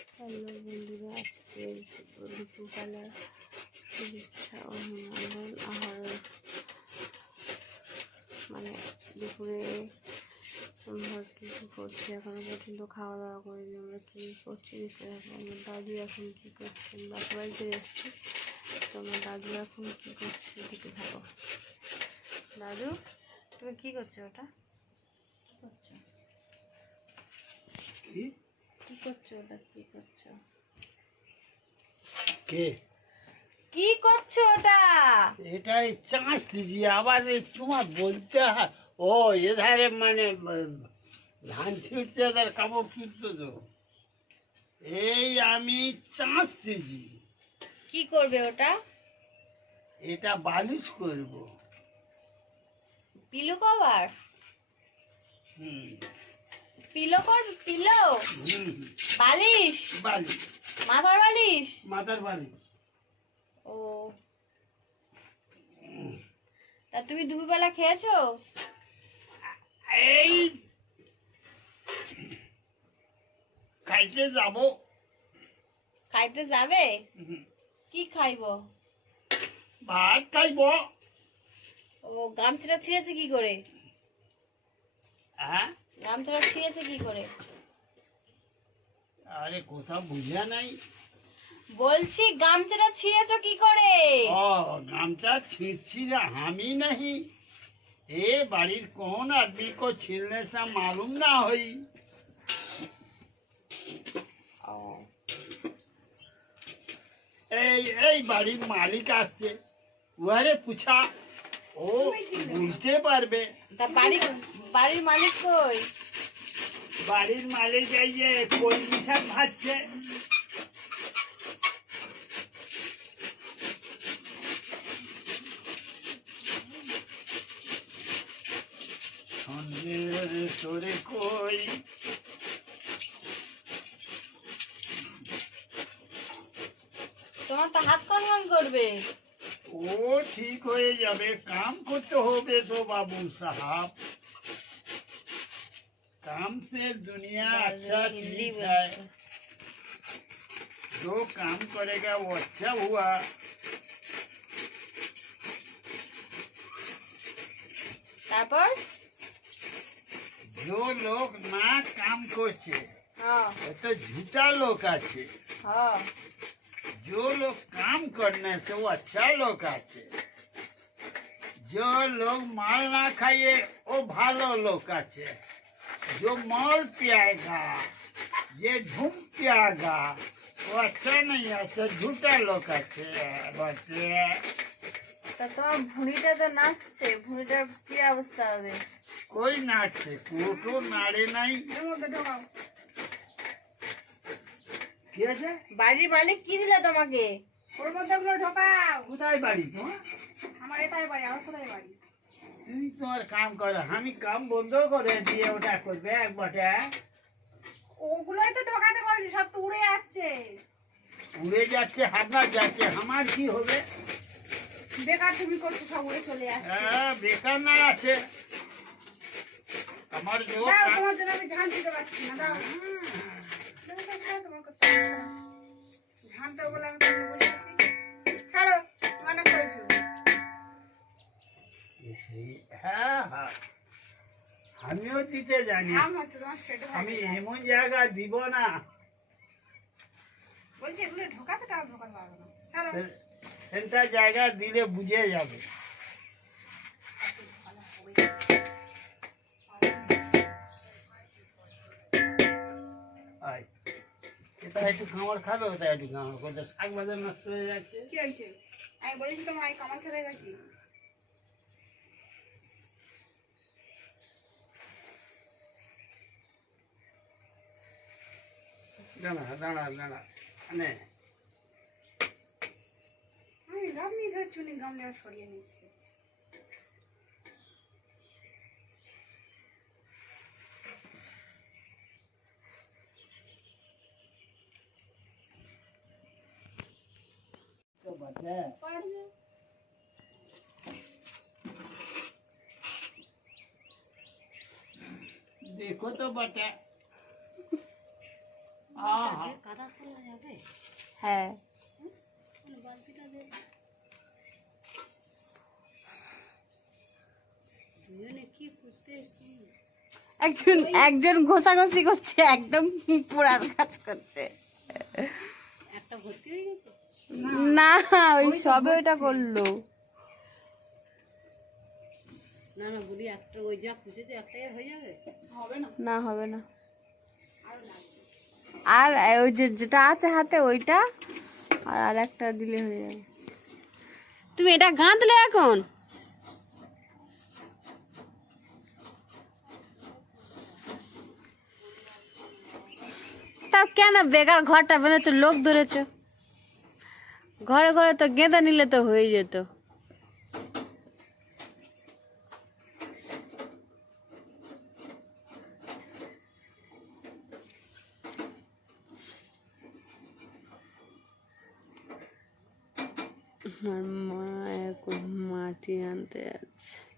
Hello বন্ধুরা, আজকে দুপুরবেলা ও অভিনন্দন আহরণ। মানে দুপুরে আমরা কী করছি, এখনও পর্যন্ত খাওয়া দাওয়া করিনি, আমরা কী করছি আমার দাদু এখন কী করছেন বাপা বাড়িতে এসছি, তো আমার দাদু এখন কী করছে দেখতে থাকো। দাদু, তুমি কী করছ ওটা? করছ? কি করছ ওটা? কী করছ? কে? কি করছ ওটা? এটাই চাঁচ দিদি আবার তোমার বলতে ও এধারে মানে ধান ছিঁড়ছে তার কাপড় ফিরতো তো এই আমি চাঁচ দিদি। কি করবে ওটা? এটা বালিশ করব। Pillow cover? হুম। পিলো কর পিলো। বালিশ। বালিশ মাথার বালিশ। মাথার বালিশ। ও। তা তুমি দুপুরবেলা খেয়েছো? এই খাইতে যাব। খাইতে যাবে? কি খাইবো? ভাত খাইব। ও গামছাটা ছিঁড়েছে কি করে? হ্যাঁ? নামটা ছিঁড়েছে কি করে? আরে কোথাও বুঝা নাই। বলছি গামছাটা ছিঁড়েছো কি করে? ও গামছা ছিঁড়ছি আমি নাহি। এ বাড়ির কোন আদমি কো ছিঁড়লে সা মালুম না হই। এই এই বাড়ির মালিক আসছে। উহারে পুছা। ও বলতে পারবে। তা বাড়ির মালিক কই? বাড়ির মালিক এই যে কলমি শাক ভাজছে কই? তোমার তো হাত কনকন করবে। ও ঠিক হয়ে যাবে কাম করতে হবে তো বাবু সাহাব काम से दुनिया अच्छा हिंदी चीज है बोलते। जो काम करेगा वो अच्छा हुआ তারপর जो लोग ना काम করছে হ্যাঁ तो झूठा लोग আছে হ্যাঁ जो लोग काम करने से वो अच्छा लोग আছে जो लोग माल ना खाइए वो ভালো লোক আছে जो माल पियाएगा ये झूम पियागा वो अच्छा नहीं है अच्छा झूठा लोग আছে बच्चे তা তোমার ভুঁড়িটা তো নাচছে ভুঁড়িটার কি অবস্থা হবে कोई नाचे কোটো নাড়ে নাই কি আছে বাড়ির মালিক কি দিলে তোমাকে ওর মধ্যে ওগুলো ঢোকাও। কোথায় বাড়ি? তোমার আমার এটাই বাড়ি আমার কোথায় বাড়ি? তুমি তোমার কাম করো আমি কাম বন্ধ করে দিয়ে ওটা করবে এক বটে। ওগুলোই তো ঢোকাতে বলছি সব তো উড়ে যাচ্ছে। উড়ে যাচ্ছে হাবনা যাচ্ছে আমার কি হবে? বেকার তুমি করছ সব উড়ে চলে যাচ্ছে। হ্যাঁ, বেকার না আছে। আমার যে তোমার জন্য আমি ঝান দিতে পারছি না দাও দাও, দিতে জানি। আম সেটা আমি এমন জায়গা দিব না। বলছি এগুলো ঢোকাতে টাকা ঢোকাতে পারব না। ছাড়ো জায়গা দিলে বুঝে যাবে। এটা একটু খাবে ওটা একটু শাক বাজার নষ্ট হয়ে যাচ্ছে। কি হয়েছে? আমি বলেছি তোমার কামার খেতে গেছি। দাঁড়া দাঁড়া দাঁড়া মানে আমি গাম নিয়ে ধরছি উনি গাম নেওয়া সরিয়ে নিচ্ছে তো বাচ্চা পারবে देखो तो बटा আহা, কাদা তোলা যাবে? হ্যাঁ। বালতিটা কি একজন একজন ঘষাঘষি করছে একদম পোড়ার কাজ করছে। একটা ভর্তি হয়ে গেছে? না ওই সবে ওইটা করল। না না বলি একটা ওই যা খুঁজেছে একটাই হয়ে যাবে? হবে না না হবে না। আর ওই যে যেটা আছে হাতে ওইটা, আর আর একটা দিলে হয়ে যাবে। তুমি এটা গাঁথলে এখন? তা কেন বেকার ঘরটা বেঁধেছো, লোক ধরেছো? ঘরে ঘরে তো গেঁদা নিলে তো হয়ে যেত। আমার মা এখন মাটি আনতে আছে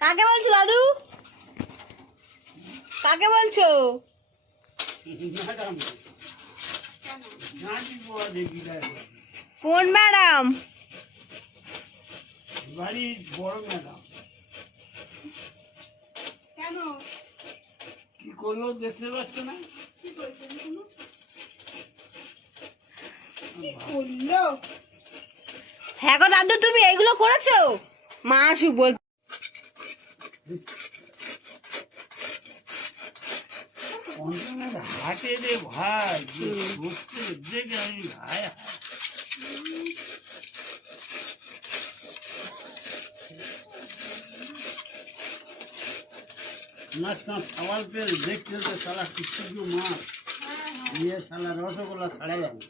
কাকে বলছো দাদু কাকে বলছো। কোন ম্যাডাম? বাড়ির বড় ম্যাডাম। কেন? কি করল দেখতে পাচ্ছ না? হ্যাঁ গো দাদু তুমি এগুলো করেছ? মা আসুক বল হাটে রে ভাই যে সত্যি দেখে আমি হায় খাবার পেয়ে দেখতে তো সারা কিছু মাছ দিয়ে সালা রসগোল্লা ছাড়া যাবে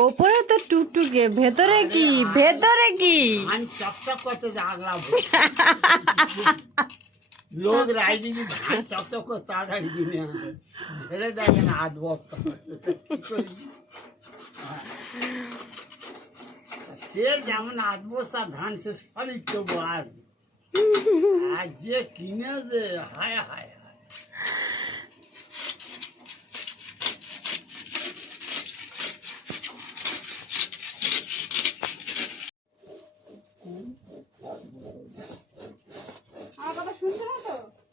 ওপরে তো টুকটুকে ভেতরে কি? ভেতরে কি? আমি চকচক করতে যে আগলাবো লোক রাজনীতি ধান চকচক করে তাড়াতাড়ি কিনে ছেড়ে দেখে না হাত বস্তা। সে যেমন আট বস্তা ধান সে সবই তবু আর যে কিনে যে হায় হায়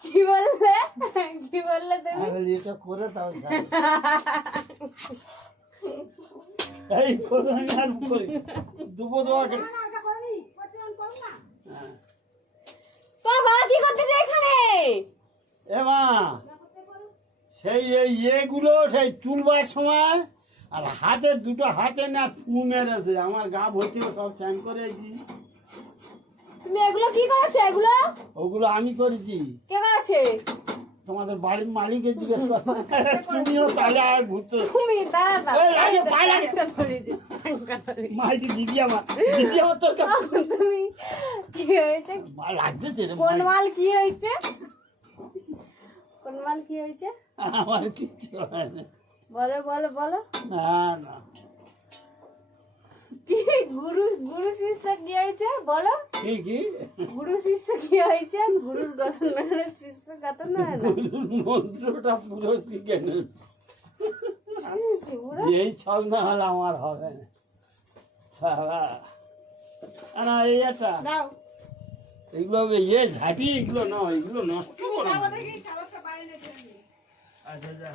কি বললে? কি বললে তুমি? এটা করে। এই করে আমি আর করি দুবো দোয়াকে না এটা করনি করতে করো না হ্যাঁ তোর বাবা কি করতেছে এখানে এমা সেই এই ইয়েগুলো সেই তুলবার সময় আর হাতে দুটো হাতে না ফু মেরেছে আমার গা ভর্তি সব স্যান করেছি তুমি এগুলো কি করেছ এগুলো? ওগুলো আমি করেছি। কে করেছে? তোমাদের বাড়ির মালিককে জিজ্ঞেস করো। তুমিও তাহলে আর ঘুরতে তুমি দাঁড়া এই, লাগে, পায়ে লাগে। দাঁড়া মাইটি দিদি আমার দিদি আমার তোর কাছে তুমি কি হয়েছে? মা কোন মাল কি হয়েছে? কোন মাল কি হয়েছে? আমার কিচ্ছু হয় না। বলো বলো বলো। না না। কি গুরু গুরু শিষ্য কি হয়েছে? বলো। কি কি? গুরু শিষ্য কি হয়েছে? গুরুর গঠন না হলে শিষ্য গঠন না হয় না? মন্ত্রটা পুরো শিখে নেন। এই ছল না হলে আমার হবে না। বাবা। আর না এই একটা। দাও। এগুলো ইয়ে ঝাঁটি এগুলো না এগুলো নষ্ট করো আচ্ছা যা